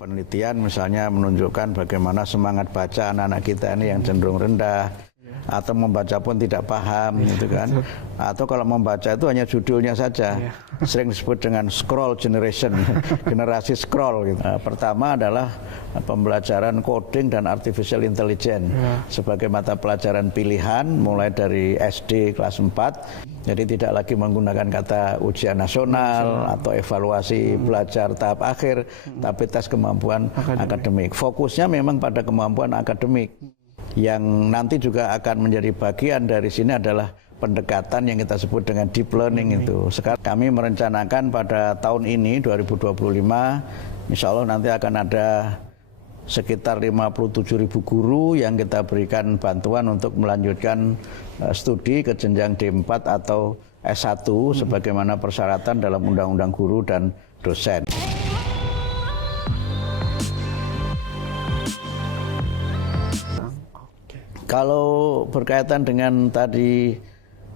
Penelitian misalnya menunjukkan bagaimana semangat baca anak-anak kita ini yang cenderung rendah, atau membaca pun tidak paham, gitu kan. Atau kalau membaca itu hanya judulnya saja, sering disebut dengan scroll generation, generasi scroll. Gitu. Pertama adalah pembelajaran coding dan artificial intelligence sebagai mata pelajaran pilihan mulai dari SD kelas 4. Jadi tidak lagi menggunakan kata ujian nasional atau evaluasi belajar tahap akhir, tapi tes kemampuan akademik. Fokusnya memang pada kemampuan akademik. Yang nanti juga akan menjadi bagian dari sini adalah pendekatan yang kita sebut dengan deep learning itu. Sekarang kami merencanakan pada tahun ini 2025, insya Allah nanti akan ada sekitar 57.000 guru yang kita berikan bantuan untuk melanjutkan studi ke jenjang D4 atau S1 sebagaimana persyaratan dalam Undang-Undang Guru dan Dosen. Kalau berkaitan dengan tadi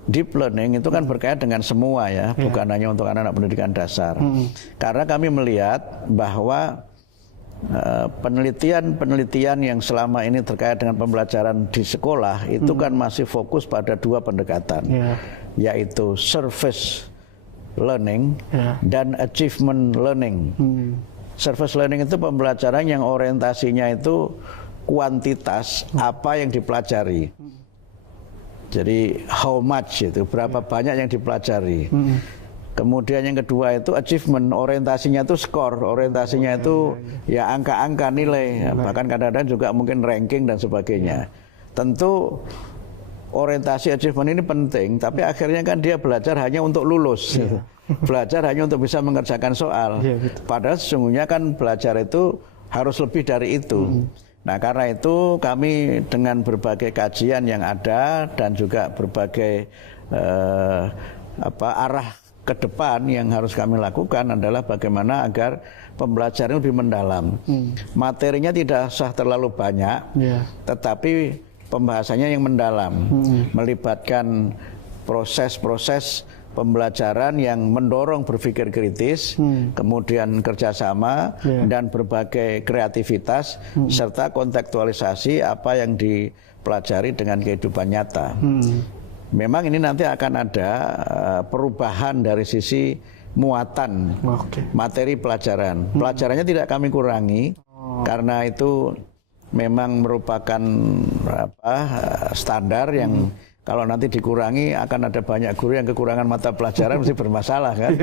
deep learning itu kan berkaitan dengan semua ya, bukan hanya untuk anak-anak pendidikan dasar. Karena kami melihat bahwa penelitian yang selama ini terkait dengan pembelajaran di sekolah itu kan masih fokus pada dua pendekatan, yaitu surface learning dan achievement learning. Surface learning itu pembelajaran yang orientasinya itu kuantitas apa yang dipelajari. Jadi how much itu, berapa banyak yang dipelajari. Kemudian yang kedua itu achievement, orientasinya itu skor, orientasinya itu ya angka-angka nilai, bahkan kadang-kadang juga mungkin ranking dan sebagainya. Tentu orientasi achievement ini penting, tapi akhirnya kan dia belajar hanya untuk lulus, belajar hanya untuk bisa mengerjakan soal. Padahal sesungguhnya kan belajar itu harus lebih dari itu. Nah, karena itu kami dengan berbagai kajian yang ada dan juga berbagai arah ke depan yang harus kami lakukan adalah bagaimana agar pembelajaran lebih mendalam. Materinya tidak usah terlalu banyak, tetapi pembahasannya yang mendalam, melibatkan proses-proses pembelajaran yang mendorong berpikir kritis, kemudian kerjasama dan berbagai kreativitas serta kontekstualisasi apa yang dipelajari dengan kehidupan nyata. Memang ini nanti akan ada perubahan dari sisi muatan materi pelajaran. Pelajarannya tidak kami kurangi karena itu memang merupakan standar yang kalau nanti dikurangi akan ada banyak guru yang kekurangan mata pelajaran mesti bermasalah kan.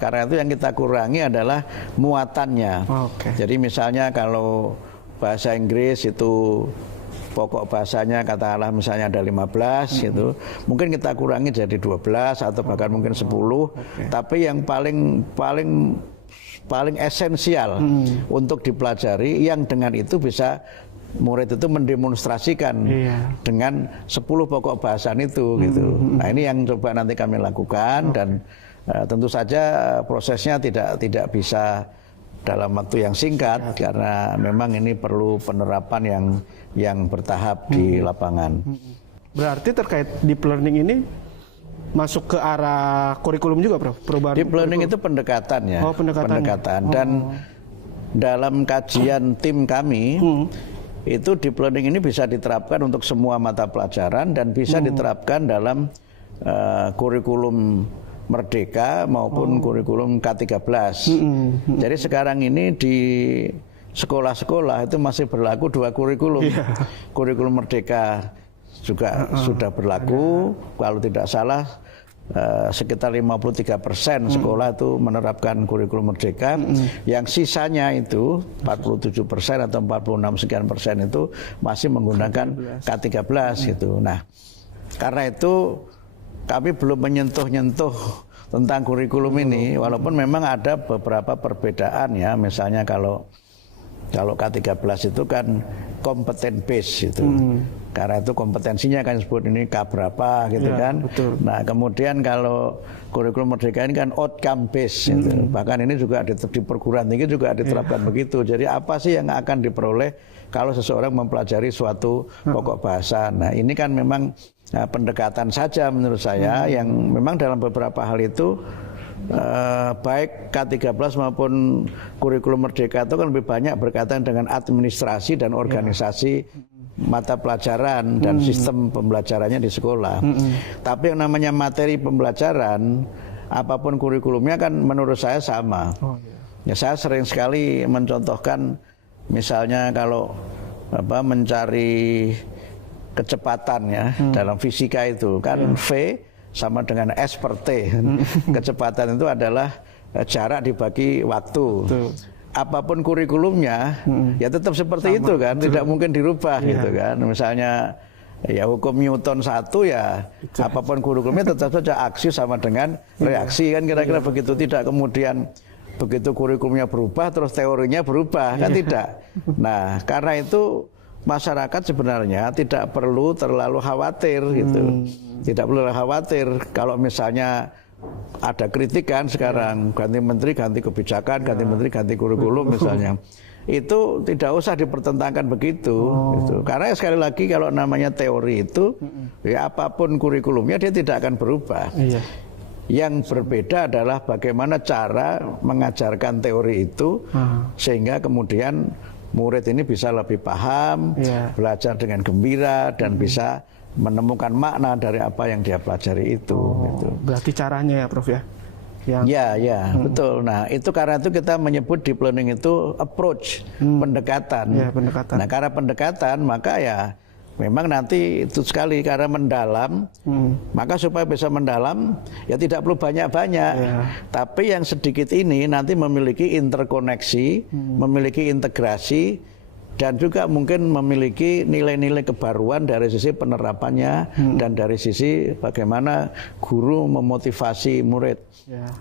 Karena itu yang kita kurangi adalah muatannya. Jadi misalnya kalau bahasa Inggris itu pokok bahasanya katakanlah misalnya ada 15 gitu, mungkin kita kurangi jadi 12 atau bahkan mungkin 10, tapi yang paling esensial untuk dipelajari yang dengan itu bisa murid itu mendemonstrasikan dengan 10 pokok bahasan itu gitu. Nah, ini yang coba nanti kami lakukan dan tentu saja prosesnya tidak bisa dalam waktu yang singkat karena memang ini perlu penerapan yang bertahap di lapangan. Berarti terkait deep learning ini masuk ke arah kurikulum juga, Prof? Perubahan deep learning itu pendekatan ya. Pendekatan. Dan dalam kajian tim kami itu deep learning ini bisa diterapkan untuk semua mata pelajaran dan bisa diterapkan dalam kurikulum Merdeka maupun kurikulum K13. Jadi sekarang ini di sekolah-sekolah itu masih berlaku dua kurikulum. Kurikulum Merdeka juga sudah berlaku. Kalau tidak salah sekitar 53% sekolah itu menerapkan kurikulum Merdeka. Yang sisanya itu 47% atau 46 sekian persen itu masih menggunakan K13 gitu. Nah, karena itu kami belum menyentuh-nyentuh tentang kurikulum ini, walaupun memang ada beberapa perbedaan ya. Misalnya kalau K13 itu kan kompeten base itu. Karena itu kompetensinya kan disebut ini K berapa gitu kan. Betul. Nah, kemudian kalau kurikulum Merdeka ini kan outcome base gitu. Bahkan ini juga di perguruan tinggi juga diterapkan begitu. Jadi apa sih yang akan diperoleh kalau seseorang mempelajari suatu pokok bahasa. Nah, ini kan memang pendekatan saja menurut saya yang memang dalam beberapa hal itu baik K13 maupun kurikulum Merdeka itu kan lebih banyak berkaitan dengan administrasi dan organisasi mata pelajaran dan sistem pembelajarannya di sekolah. Tapi yang namanya materi pembelajaran, apapun kurikulumnya kan menurut saya sama. Ya, saya sering sekali mencontohkan, misalnya kalau mencari kecepatan ya dalam fisika itu kan V sama dengan S per T. Kecepatan itu adalah jarak dibagi waktu. Apapun kurikulumnya, ya tetap seperti itu kan, tidak mungkin dirubah gitu kan. Misalnya ya hukum Newton 1 ya, apapun kurikulumnya tetap saja aksi sama dengan reaksi kan, kira-kira begitu. Tidak kemudian begitu kurikulumnya berubah terus teorinya berubah, kan tidak. Nah, karena itu masyarakat sebenarnya tidak perlu terlalu khawatir gitu. Tidak perlu khawatir kalau misalnya ada kritikan sekarang, ganti menteri, ganti kebijakan, ganti menteri, ganti kurikulum misalnya. Itu tidak usah dipertentangkan begitu. Gitu. Karena sekali lagi kalau namanya teori itu, ya apapun kurikulumnya dia tidak akan berubah. Yang berbeda adalah bagaimana cara mengajarkan teori itu sehingga kemudian murid ini bisa lebih paham, belajar dengan gembira dan bisa menemukan makna dari apa yang dia pelajari itu. Gitu. Berarti caranya ya, Prof ya? Betul. Nah, itu karena itu kita menyebut deep learning itu approach, pendekatan. Pendekatan. Nah, karena pendekatan maka ya memang nanti itu sekali karena mendalam, maka supaya bisa mendalam ya tidak perlu banyak-banyak. Tapi yang sedikit ini nanti memiliki interkoneksi, memiliki integrasi, dan juga mungkin memiliki nilai-nilai kebaruan dari sisi penerapannya dan dari sisi bagaimana guru memotivasi murid.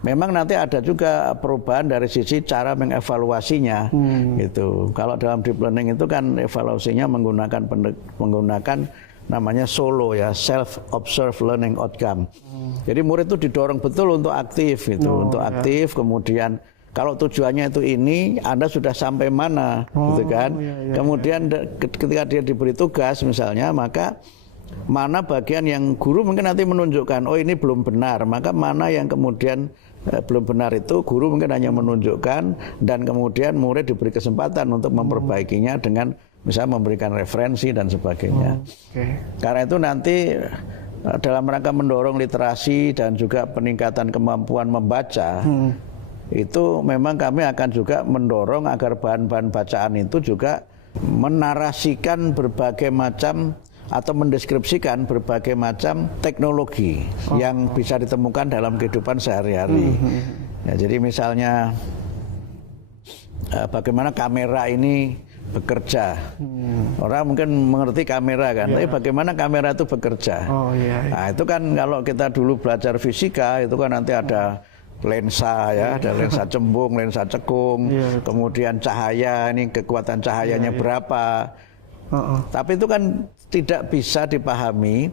Memang nanti ada juga perubahan dari sisi cara mengevaluasinya. Gitu. Kalau dalam deep learning itu kan evaluasinya menggunakan namanya SOLO ya, self observed learning outcome. Jadi murid itu didorong betul untuk aktif gitu, untuk aktif, kemudian kalau tujuannya itu ini, Anda sudah sampai mana, gitu kan? Kemudian ketika dia diberi tugas misalnya, maka mana bagian yang guru mungkin nanti menunjukkan, oh ini belum benar, maka mana yang kemudian belum benar itu guru mungkin hanya menunjukkan dan kemudian murid diberi kesempatan untuk memperbaikinya dengan misalnya memberikan referensi dan sebagainya. Karena itu nanti dalam rangka mendorong literasi dan juga peningkatan kemampuan membaca, itu memang kami akan juga mendorong agar bahan-bahan bacaan itu juga menarasikan berbagai macam atau mendeskripsikan berbagai macam teknologi yang bisa ditemukan dalam kehidupan sehari-hari. Ya, jadi misalnya bagaimana kamera ini bekerja. Orang mungkin mengerti kamera kan, tapi bagaimana kamera itu bekerja. Nah, itu kan kalau kita dulu belajar fisika itu kan nanti ada lensa ya, ada lensa cembung, lensa cekung, kemudian cahaya, ini kekuatan cahayanya berapa. Tapi itu kan tidak bisa dipahami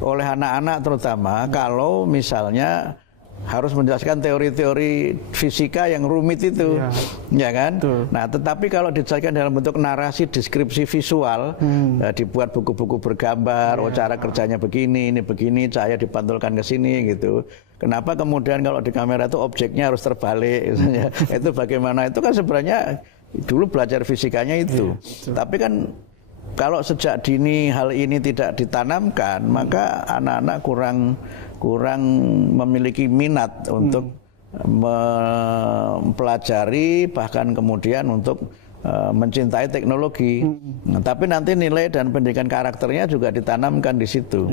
oleh anak-anak terutama kalau misalnya harus menjelaskan teori-teori fisika yang rumit itu, ya kan? Nah, tetapi kalau dijelaskan dalam bentuk narasi, deskripsi visual, dibuat buku-buku bergambar, oh cara kerjanya begini, ini begini, cahaya dipantulkan ke sini gitu. Kenapa kemudian kalau di kamera itu objeknya harus terbalik, misalnya. Itu bagaimana? Itu kan sebenarnya dulu belajar fisikanya itu. Tapi kan kalau sejak dini hal ini tidak ditanamkan, maka anak-anak kurang memiliki minat untuk mempelajari bahkan kemudian untuk mencintai teknologi. Nah, tapi nanti nilai dan pendidikan karakternya juga ditanamkan di situ.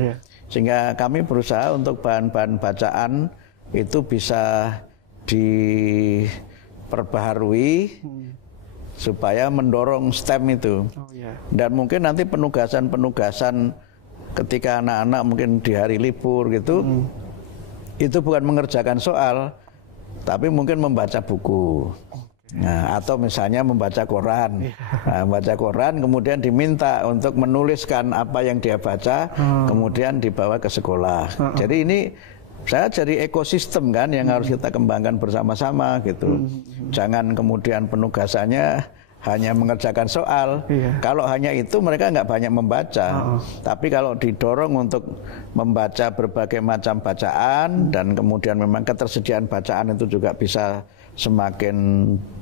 Sehingga kami berusaha untuk bahan-bahan bacaan itu bisa diperbaharui supaya mendorong STEM itu. Dan mungkin nanti penugasan-penugasan ketika anak-anak mungkin di hari libur gitu, itu bukan mengerjakan soal, tapi mungkin membaca buku. Nah, atau misalnya membaca koran. Nah, membaca koran kemudian diminta untuk menuliskan apa yang dia baca, kemudian dibawa ke sekolah. Jadi ini saya jadi ekosistem kan yang harus kita kembangkan bersama-sama gitu. Jangan kemudian penugasannya hanya mengerjakan soal. Kalau hanya itu mereka nggak banyak membaca. Tapi kalau didorong untuk membaca berbagai macam bacaan dan kemudian memang ketersediaan bacaan itu juga bisa semakin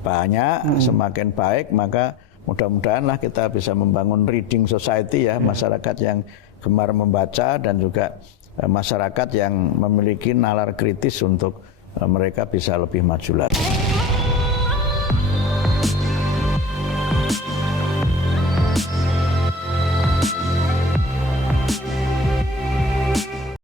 banyak, semakin baik, maka mudah-mudahanlah kita bisa membangun reading society ya, masyarakat yang gemar membaca dan juga masyarakat yang memiliki nalar kritis untuk mereka bisa lebih maju lagi.